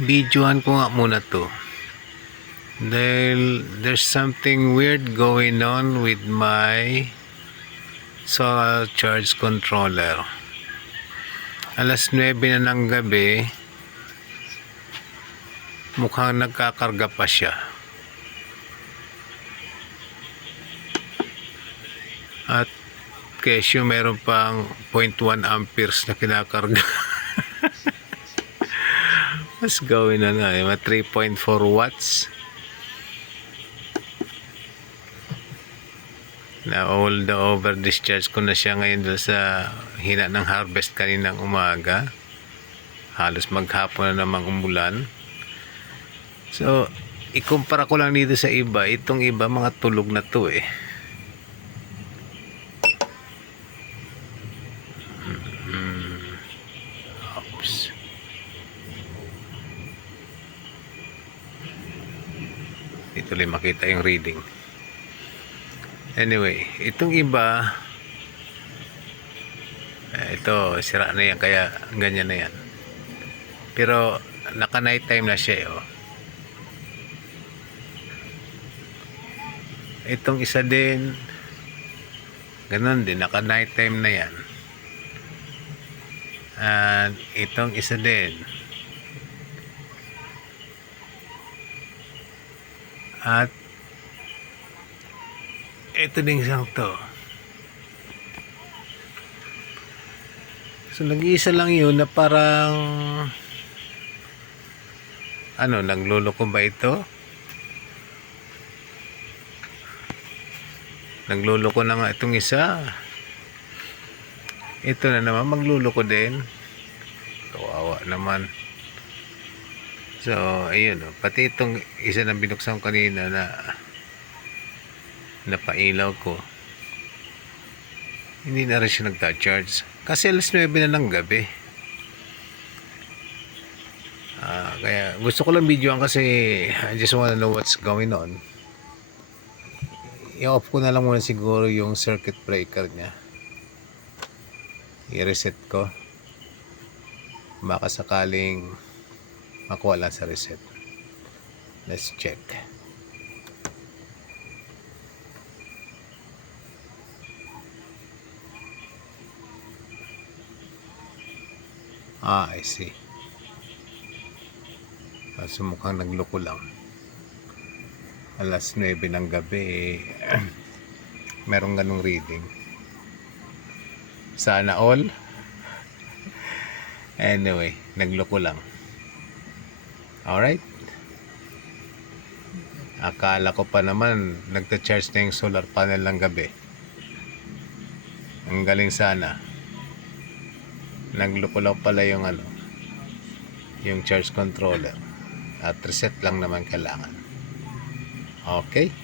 Videoan ko nga muna to. Dahil there's something weird going on with my solar charge controller. Alas 9 na ng gabi, mukhang nagkakarga pa siya. At kesyo meron pang 0.1 amperes na kinakarga. What's going on na? Mga 3.4 watts. Na all the over discharge ko na siya ngayon doon sa hina ng harvest kaninang umaga. Halos maghapon na namang umulan. So, ikumpara ko lang dito sa iba. Itong iba, mga tulog na to eh. Dito lang makita yung reading. Anyway, itong iba, eh, ito, sira na yan, kaya ganyan na yan. Pero, naka night time na siya, eh, oh. Itong isa din, ganun din, naka night time na yan. At itong isa din, At ito din isang to. So nag-iisa lang yun na parang ano, nagluloko ba ito? Nagluloko na nga itong isa. Ito na naman, magluloko din. Kawawa naman. So, ayun, oh. pati itong isa na binuksan kanina na napailaw ko. Hindi na rin siya nagta-charge. Kasi alas 9 na ng gabi. Ah, kaya gusto ko lang videoan kasi I just wanna know what's going on. I-off ko na lang muna siguro yung circuit breaker niya. I-reset ko. Baka sakaling makuha lang sa reset. Let's check. Ah, I see. Kaso mukhang nagloko lang. Alas 9 ng gabi, eh, merong ganong reading. Sana all. Anyway, nagloko lang. Alright. Akala ko pa naman nagta-charge na yung solar panel ng gabi. Ang galing sana. Nagloko lang pala yung ano, yung charge controller. At reset lang naman kailangan. Okay.